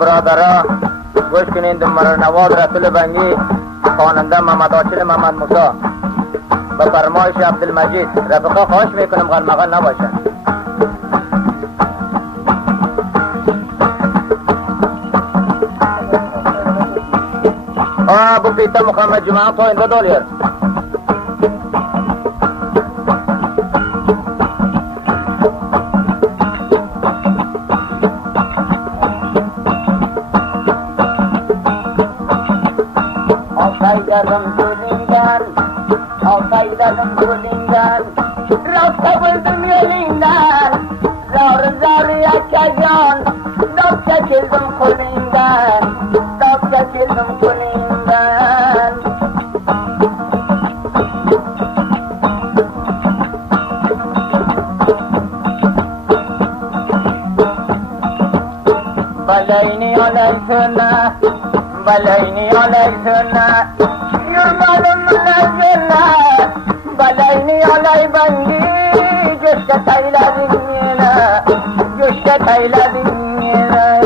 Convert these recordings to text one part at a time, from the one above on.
برادرها گوش کنین دمر نواز رسول بنگی خواننده محمد آچل محمد موسی به فرمایش عبدالمجید رفقا خواهش میکنم غلمغل نباشن. ابو پیتا محمد جماعت ها اینجا دالیر Altaylarım gülünden, altaylarım gülünden, rasta buldum yelinden, zar zar yaşayan, dok çekildim kulünden, dok çekildim kulünden. Balayni alaysına, balayni alaysına, yurmadım münezzine, balayni alay bangi, göşte tayladın yine, göşte tayladın yine.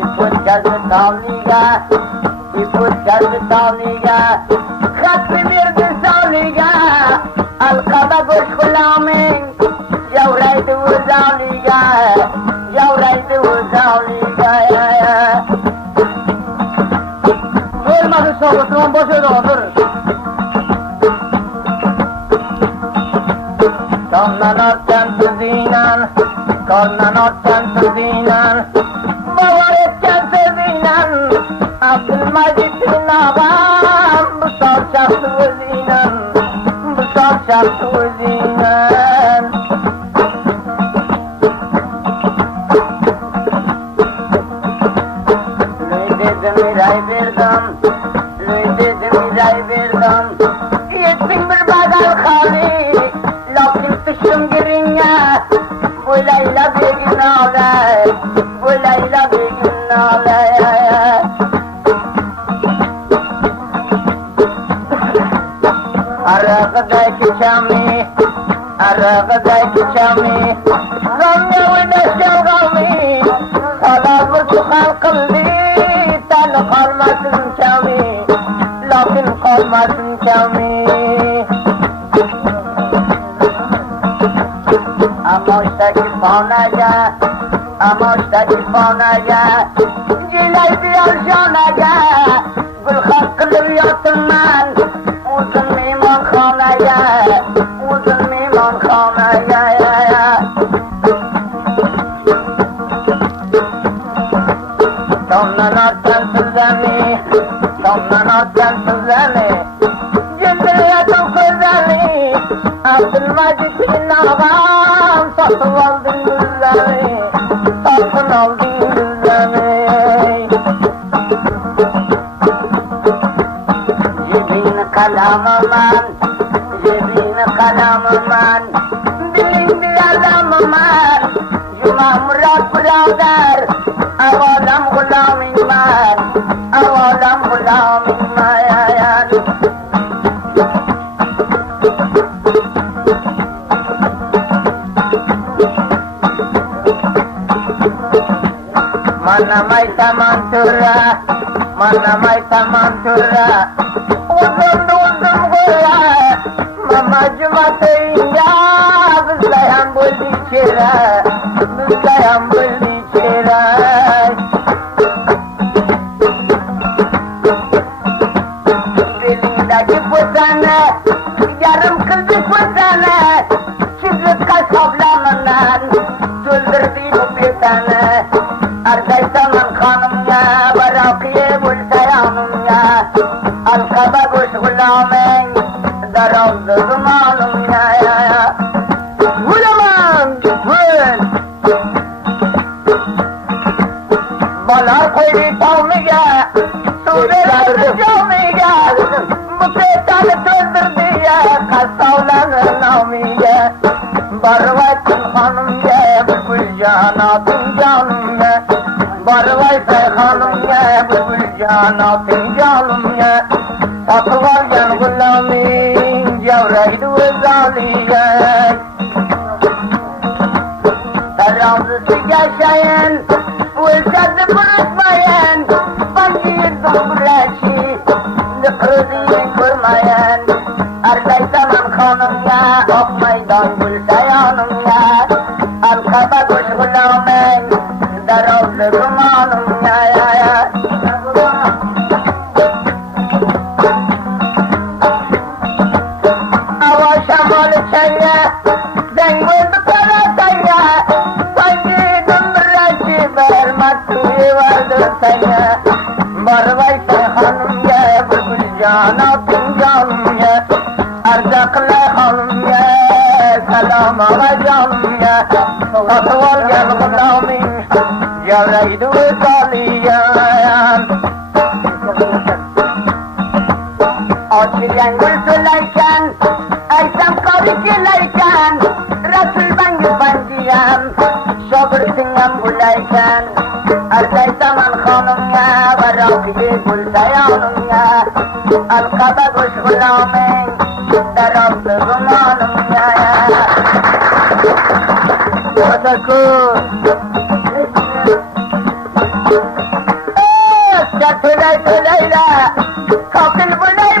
İput geldi tavliga, iput geldi tavliga, khatmi birdi savliga, alqada goş gulamin, yavraydı uzavliga, yavraydı uzavliga. Ölmedi soğutumun boşu doldur. Kamdan attan sızıyla, karnan attan sızıyla, bavar etken sözüyle, Abdülmecit'in ağam, bu sarşaktı özüyle, bu sarşaktı özüyle. Miray verdim, dedim miray verdim. Yetsin bir badal hali, lakin düştüm giringe. Bu Leyla begin ağlay, bu Leyla begin ağlay. Arağıdaki çami, arağıdaki çami, gamya ulaşan gami, salazı suhal kıldı. Kalmasın kami, lakin kalmasın kami. Amoştaki fanaga, amoştaki fanaga, cilay bir janaga, gülhak kılıp yatım ben, uzun meyman khanaga, uzun meyman khanaga. Kamdan attan sızami, kamdan attan sızami, cindiriyetim kızami, Abdülmecit'in ağam, satın aldın güzemi, satın aldın güzemi. Cebini kalamıman, cebini kalamıman, dilini alamıman, Cuma Murat birader, avalam gulamin man, avalam gulamin man. Mana may tamantura, mana may tamantura, uzun gula, mama cumatayya, bizlayam buldi çera, bizlayam buldi çera. Yarım kıldık vatana, çizip kasablamından, güldürdü bu bir tane. Ardaysaman hanım ya, barakiye bulsayanım ya, alkaba kuş gulamen, daraldı zumalım ya. Gulaman, gül! Bala koydu tavmiga, su verirdi camiga, bu petanı tözdürdü ya, kasavlanın amiga. Barvay hanım ya, bülbül canatın canım ya, barvay hanım ya, bülbül canatın canım ya. Satıvarken gulamin, yavraydı özaliye. yaşayın, ölçadı bırakmayın, bankayı doldurayım, kırızıyı kurmayın. Arday zaman kanımya, ok meydan gülse yanımya, alkaba kuş gulamen, daraldı dumanımya. Hava şamalı çaya, zenguldu karataya, sanki döndüreci vermezsi vardır saya. Barvay sen hanım ya, bülbül canatın canım ya, arzakla hanım ya, selam ağa canım ya, satıval gel gulamin, yavraydı saliyan. Açıyan gül söylerken, Eysem karı gelerken, Resul ben güvenciyem, şoförsün yan bulayken, Erzey zaman hanım ya, Varakıyı gülse yanım ya, Alkaba kuş gulamin, daraldı dumanım ya. Teşekkür. Tüley tüleyle, kakıl buley,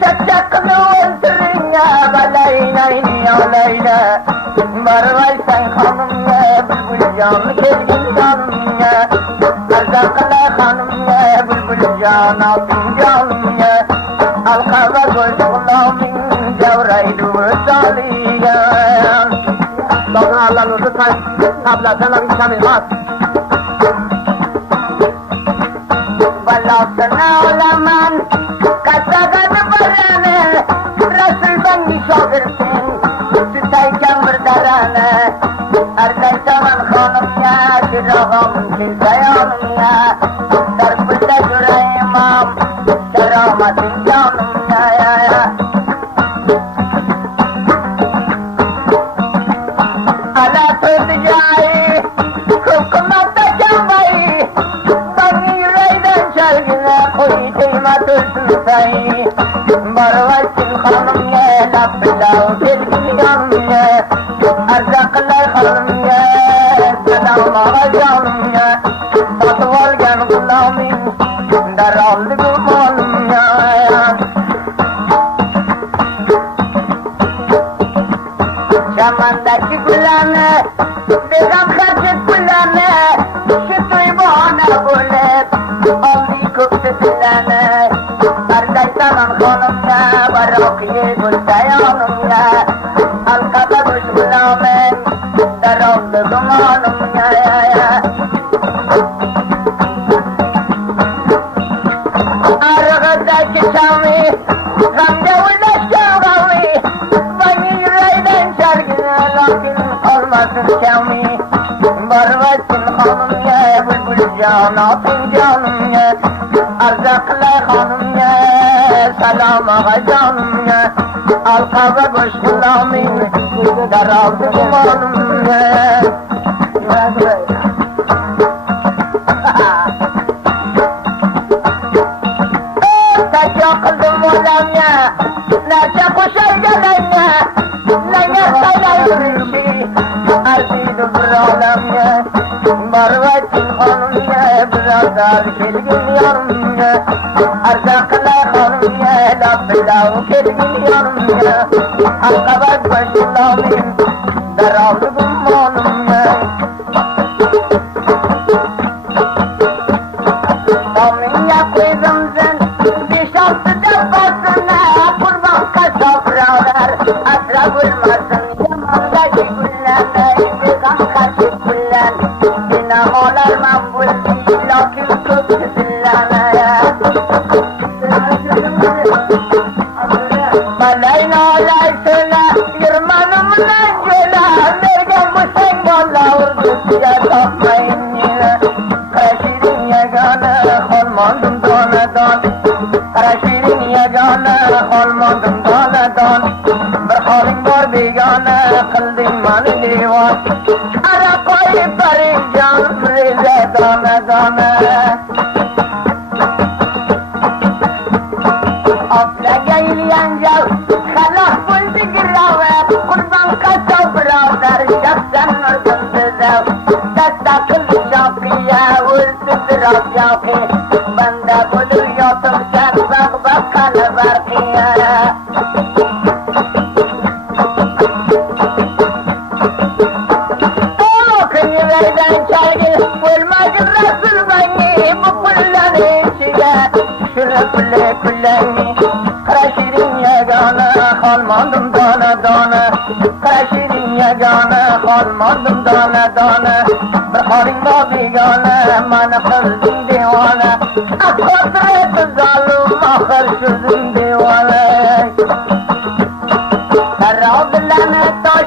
çakçakını öldürün ya, baleyleyin ya leyle. Barvay sen hanım ya, bülbül canlı kelgin canım ya, arzakla hanım ya, bülbül canatın canım ya, alkava koş gulamin, cavraydı saliyan. Bakın Allah'ın uzun tablasına bir kamilmaz. Balasına olaman, kasaganı barane, Resul bengi şoförsün, sütayken bir darane. Erday zaman hanım ya, şirağım kimse yanım ya, Darpılda yüreğimam, şeramatın canım ya. Ala tırdıcayı, hukumata çambayı, bani yüreğden şergine koy teymat ölsün sayı. Barvayçın hanım ya, laf pilav kelgin yanım ya, arzaklar hanım ya, selam ağa canım ya, satıval gel gulamin, daraldı gumanım ya. Çamandaki gülane, begam kaçık gülane, şu tuybana gülep, aldı köpte dilane. Arday zaman hanım ya, Varakıyı gülse yanım ya, alkaba kuş gulamen, daraldı dumanım ya. Arıgıdaki çami, gamze ulaşkan gavi, bani yüreğden şergine, lakin olmasın çami. Barvayçın hanım ya, bülbül canatın canım ya, arzakla hanım ya, selam ağa canım ya, alkaba kuş gulamin, daraldı dumanım ya. Taca kıldım olam ya, nerede koşar gelen ya, neye sayar yürüyüşü, arzıydı bir olam ya. Barvayçın hanım ya, biraz dar kelgin yanım ya, arzakla hanım ya, laf pilav kelgin yanım ya, alkaba kuş gulamin, daraldı dumanım ya. Damin yapıyordum sen, bir şartı defasına, kurban kasafralar, asra gülmasın, yamandaki güllerle, yıkan karşı güller, dinamalar mambul, lakin kötü dillere. Balayna alaysına, yırmanımın öncüle, mergen bu sen valla vurdu, ya takmayın yine. Karaşirin yegane, olmadım donadan, Karaşirin yegane, olmadım donadan, bir halim var begane, kıldın beni divan, ara koyup verin canım rize dana dana. Afla geyleyen yav, halak buldu girave, kurban kasa birader, şahsen ördüm size. ya Dasta kıldı şapkıya Ulsudur asyakı Banda bulur yotum sen Bak bakanı barkıya Kıyıverden çalgı Ölmacın Resul beni Bu kullanı içine Şunu kulle kullengi Karaşirin yegana Kalmadım dana dana Karaşirin yegana Kalmadım dana dana Bir halimda bigana Bana kıldın divana Akıdret zalim Ahır şürdün divana Serrabilleme taş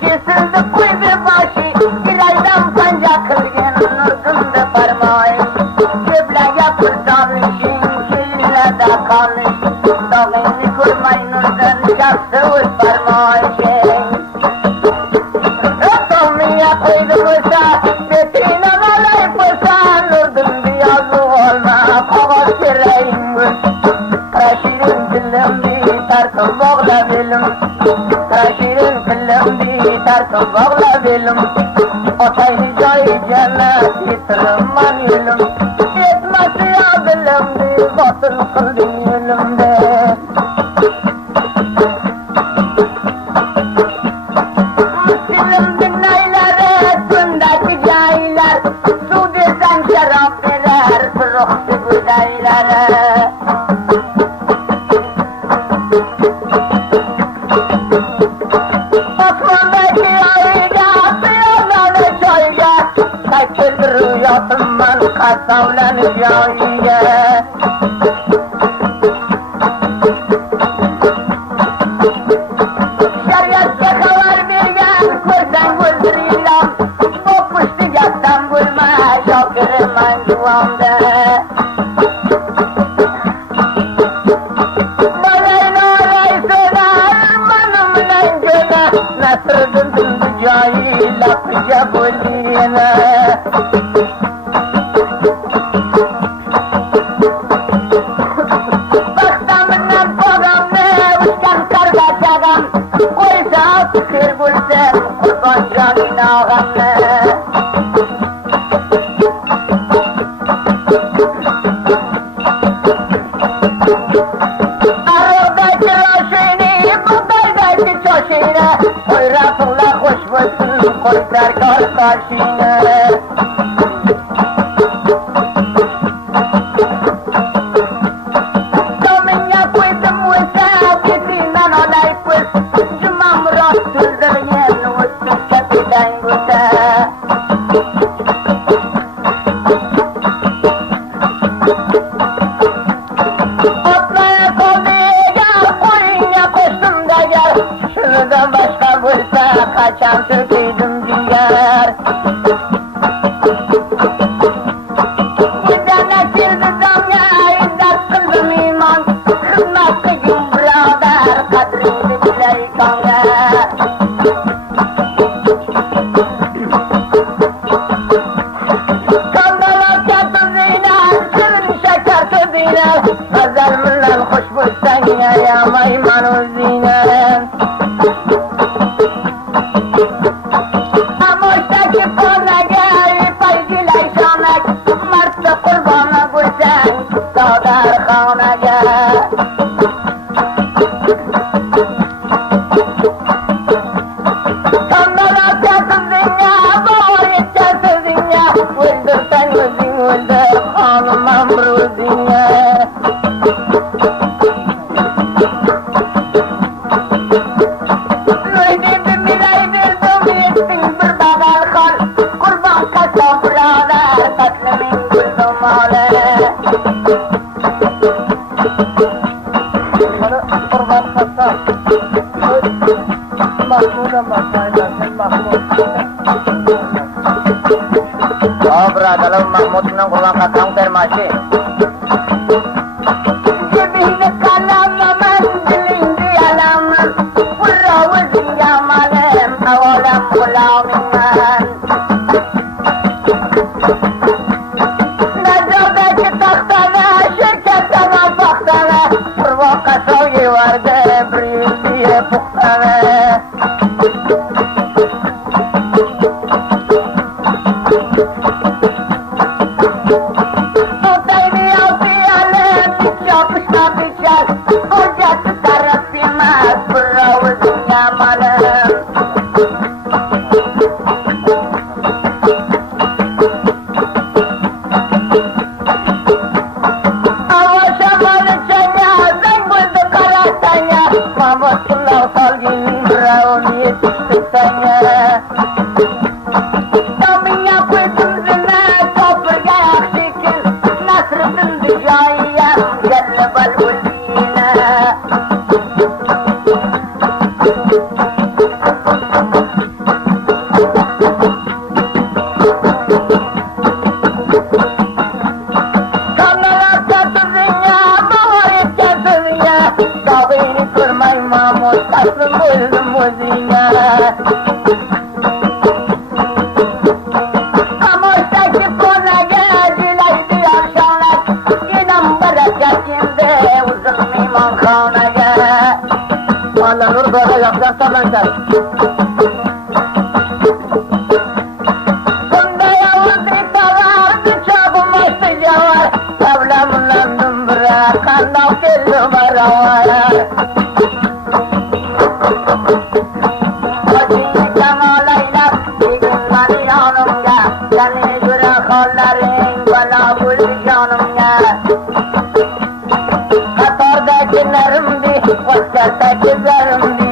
Kesildi kuydu başı İlaydan panca kılgın Nurdundu parmağı Kıbleye fırsalmışın Killede kalmış Dağını kurmay nurdun Şarsı vur parmağı Ötümüye koydu kısa Götüğüne alay pısa Nurdun biyazı olma Kava kireyim Karaşirin dilim biter Kıvağla bilim Karaşirin dilim biter Kıvağla bilim Otaylı cayı cennet Yitirman yülüm Yetmesi ya dilimdi Batıl kıldın yülümde Müslüm dinleyleri Sündeki cahiller Su desen şarap verer Fırıktı güdeylere Osman'daki ayıga Sıyarlanı çayga Kaçırdı rüyasından Kasavlanı cahilge Şeriatke haber vergen Kursan güldür ilan Bu puştu yattan bulma Şakırı mancuvamda Nasırdın bu cahil akıca buliyene Baktamından pagamne uçkan kargaçagam Koysa sıkır bulsem kurban canın ağamne Arıldaki roşini buğdaydaki çoşine Hayratullah hoş bulsun koy terkar karşına Domine koydum vese Getinden olay pıs Cuma murat sürdürgen Vıssın kapiden güse Otlaya koldiga Koyunca koştum da gel Şuradan başka bulsa Kaçan söküydüm diğer Buradan nesildi damya İddat kıldım iman Kızmak kıyım birader Kadrini bile yıkanlar Kandalar katı zeyler Sırın şeker tüzeyler Gazel müllen hoş bulsan Ya mayman uzeyler Amoştaki ponage Paygilay şanak Mart'ta kurbana bulsan Sağdar khanage Kandalar katı zeyler Bağır yetçesi zeyler Öldür sen özün öldür Hanım amru zeyler Mühdedim bileydirdim Yettin bir bağal hal Kurban kasam birader Katlemin güldüm hale Kurban kasam Mahmud'a bakmayla Sen Mahmud Obra dalam Mahmud menang kurang katang termasi Cebihde kalamaman Dilindi alaman Fırravuzun yamalem Avalem kulağımdan Necadaki tahtana Şirketana baktana Provokasyon vardı Bir yüzüye puktana zindi joyiyam jalla bulbulina. Kamalarga tuzinya, mağribga tuzinya, dog'ingni ko'rmay mamut taslim bo'ldim o'zingga. Qamoqdagi qo'naga jilaydi yoshonat, inam barakat endi uzun mehmonxonaga. Allah nur böyle yapacak tabanca. Bunday ovuzli tovardi chog'im aytdi javob, tavlamlandim biroq qandoq keldi barobar. Qo'shingni kamolaylab tegilmadi yonimga, seni jura qo'llaring balo bo'ldi jonimga. Qatordagilarimdi, o'tkazdagilarimdi,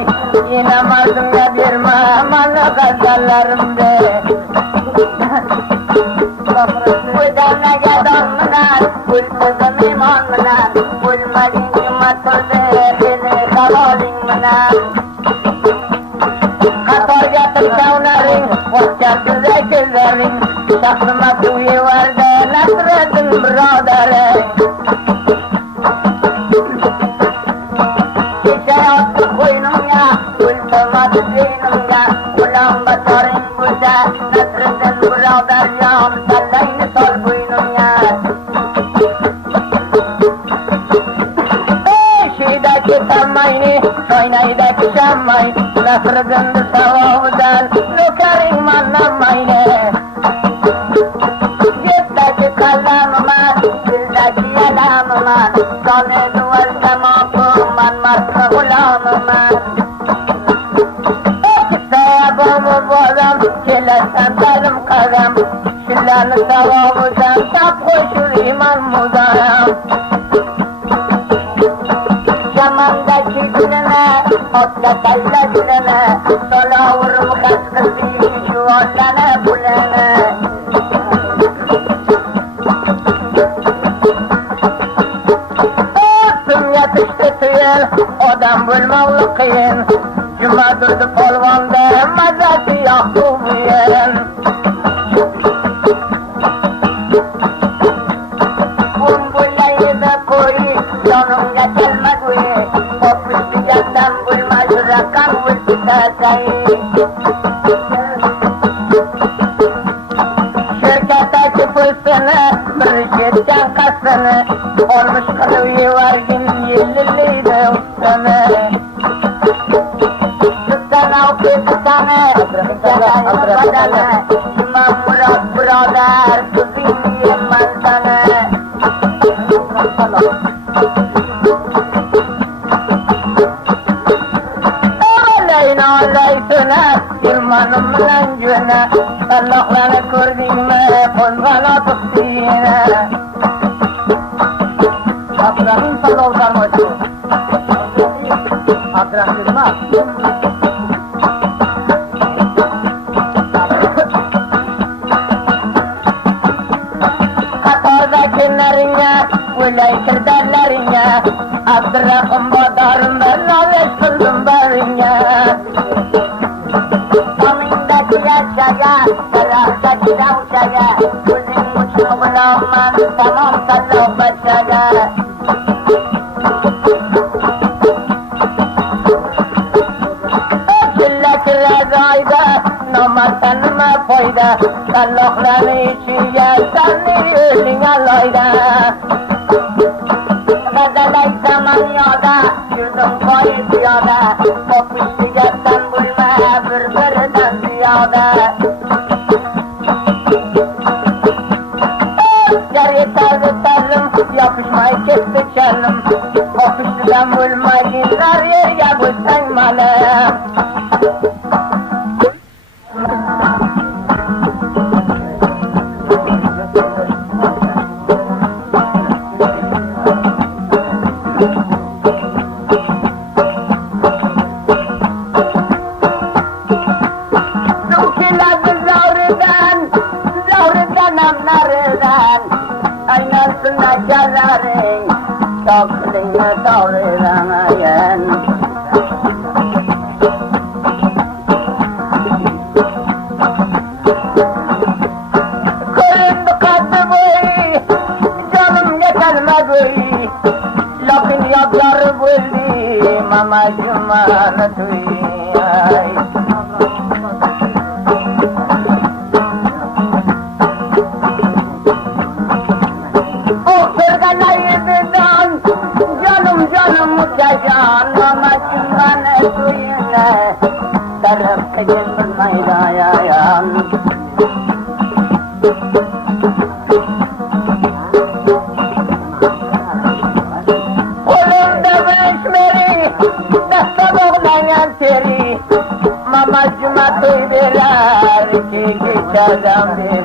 yine mardimga berma mani g'azallarimdi. O'danaga don bilan, o'lmadim iymon bilan, o'lmading juma turdi seni havoling bilan. Qatorga tilkavlaring, o'tkazda ko'zlaring, shaxsima to'yivardi Nasriddin birodaring. Kechayotdi qo'ynimga, o'lmadi dinimga, ulan basaring bo'lsa Nasriddin birodarjon, tallayni sol bo'ynimga. Shida ketammayni, so'ynayda shammay, Nasriddinni savobidan nukering manlamayni. Yetdagi qalamiman, dildagi yalamiman, sonini o'lsamoqman, mardga g'ulamiman. Sayabomı bolam, kelasan talim qadam, shillarni savobidan tap qo'shur iman mudam. Shamandagi gulini, otga talla gulini, solovur qasqisi, juvonlana pulini. O'zimga tushdi tuyul, odam bo'lmoqli qiyin. Juma durdi polvonda, mazasi yo'q bu yer. Bo'laydi qo'y, jonimga kelmaguy, o'pishdigan bo'lmas raqam o'lsatay. Shirkatdagi pulsini, bir ketgan qasdini, olmish qilib yevargin yilliliydi ustani. İmam Murat birodar, kızingni man sana. Olayna olaysana, ilmanım bilan jo'na, Allohlarni ko'rdingmi, qo'ng'ala tuqdingmi. Abdurahim salov farmoydi. Abdurahim nima? O'lay kirdarlaringga, Abdurahim bodorimda novesh qildim baringga. Tomingdagi yashaga, daraxtdagi davchaga, o'zing uchun g'ulomman, tamom tanlov bachaga. Razoyda, nomarddan nima foyda, Allohlarni ishiga sanni yo'ling aloyda. G'azalaysaman yoda, yurdim qo'yi piyoda, o'pishdigan bo'lma bir-biridan ziyoda. Jar yetardi ta'lim, yopishmay ketdi chalim, o'pishdigan bo'lmaginlar yerga bo'lsang malim. Aynan sunnatga yararın Şaklını doğrayamayan Köründü katı boy Canım yeterme boy Lakin yadları buldu Mama cumanı duy Mama suyuna taraf kecil maydayan Kolumda beşmeri dasta boğlayan teri Mama cuma toy verer ki geçerden beri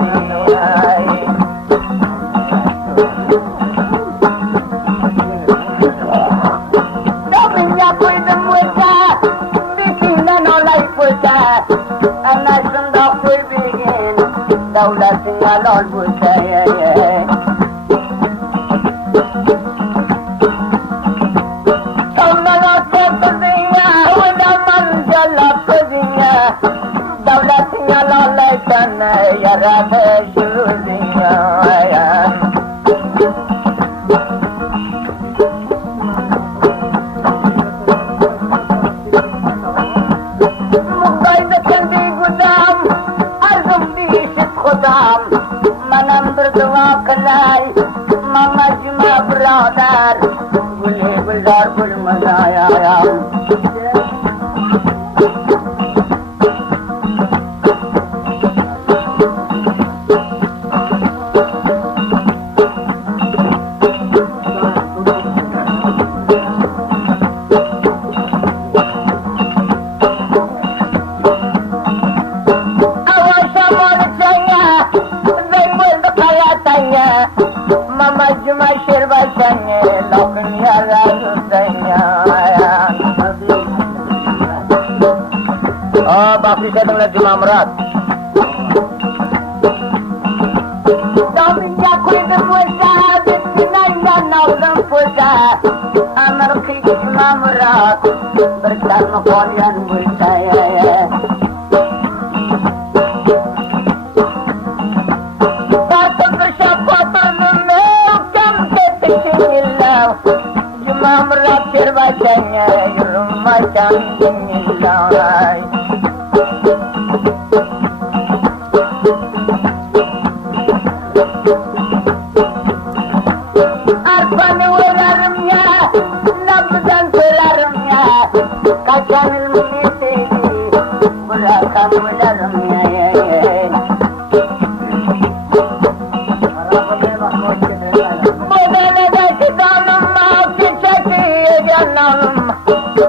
Devletin alol bu seyeye Sonlara tepediğine Uydamaz jalap kızına Devletin alol eytene Yaradı şu dünyaya Muhtaydı kendi gudam Khudam, manam berdua kelai, mama cuma beradar, guli guldar gul mazayayam. Mama cuma şerbetine lakın yaralı senya bak bir şey dinle Cuma Murat Dağınca koydum boşa Bütünaydan aldım boşa Amerika'yı Cuma Murat Bir tanrı kolyan boşa Cuma Murat şerbetine yürüme kendinizden Arpanı vurarım ya, nabzdan sorarım ya Kaçan ilmini bırakan vurarım ya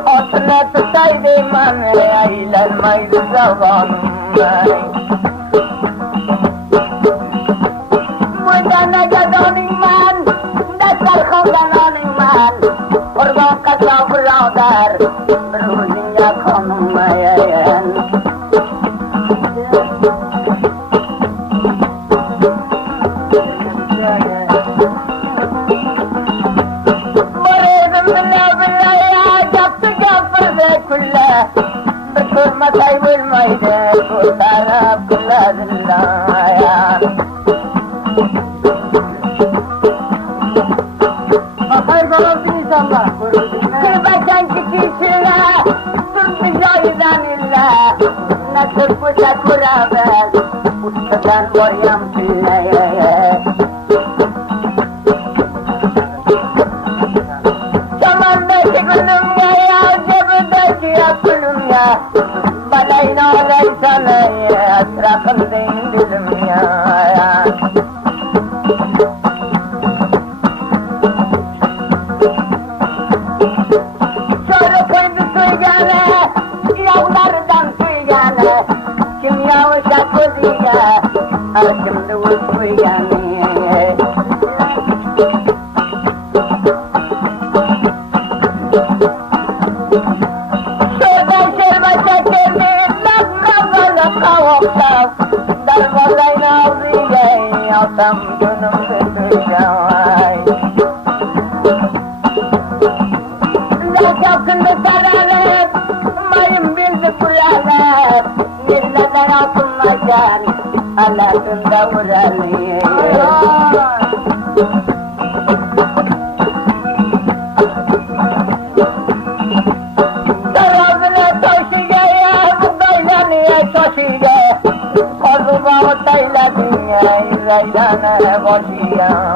Otuna tutaydı mane aylanmaydı zavalım Mudana gadoning man Dasar konganoning man Kurban kasa beradar Beruzinya konum mayayan Berkurmasay bulmaydı kurtarıp kulladınlayan Bakay babasın inşallah Kırbaçan çikişine Turp jaydan illa Nasıl pusa kurabel Ustadan boryam pilleye Çamandaki gülüm ya Cebideki aklım ya Balayna olaysana ya Esrakındayım dilim ya Şöyle koydu suygane Yavlardan suygane Kim yavuşa kuziye Şimdi bu suygane Darbalayna avziye Alsam günüm bir düşay كان ألا تندور لي دربنا توشيقة يا مضيلاني يا توشيقة قلبا وطيلتي يا زيدانا غشية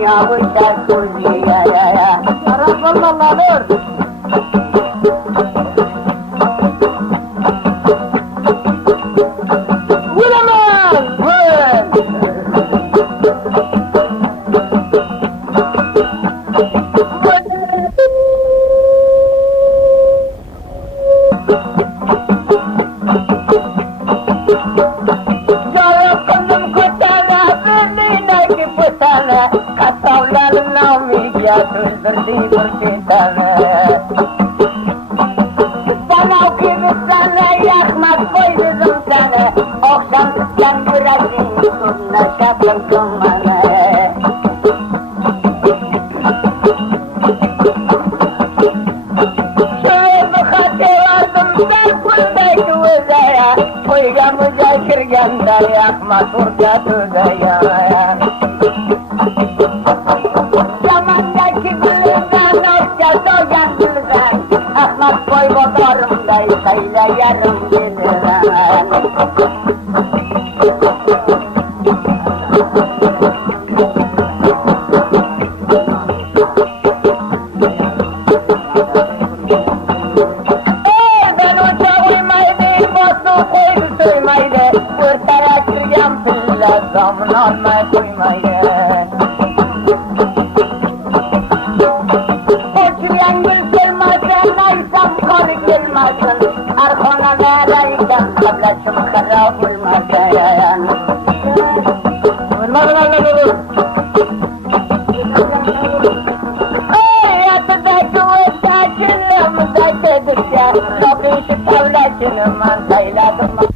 يا وجه كل يا رب الله نور Berdi berkitana Sana okuyup sana yakmak koydum sana Okşam sen bırakın kumla şapırdım bana Şöyle bu hatı vardım ben kuldaydı uzaya Koyga müzakir gönder yakmak urca tuzaya Ahmak boy bodarımday sayla yarım geliren Ben uça uymaydı, bostu koydu suymaydı Kurtara kırgam pilla zamın almay koymaydı Arkana vereyken kableşim kara vurmadan Vurmadan olur Yatıdaki vurtacını müzakedikçe Rabbim şu kableşini manzayladım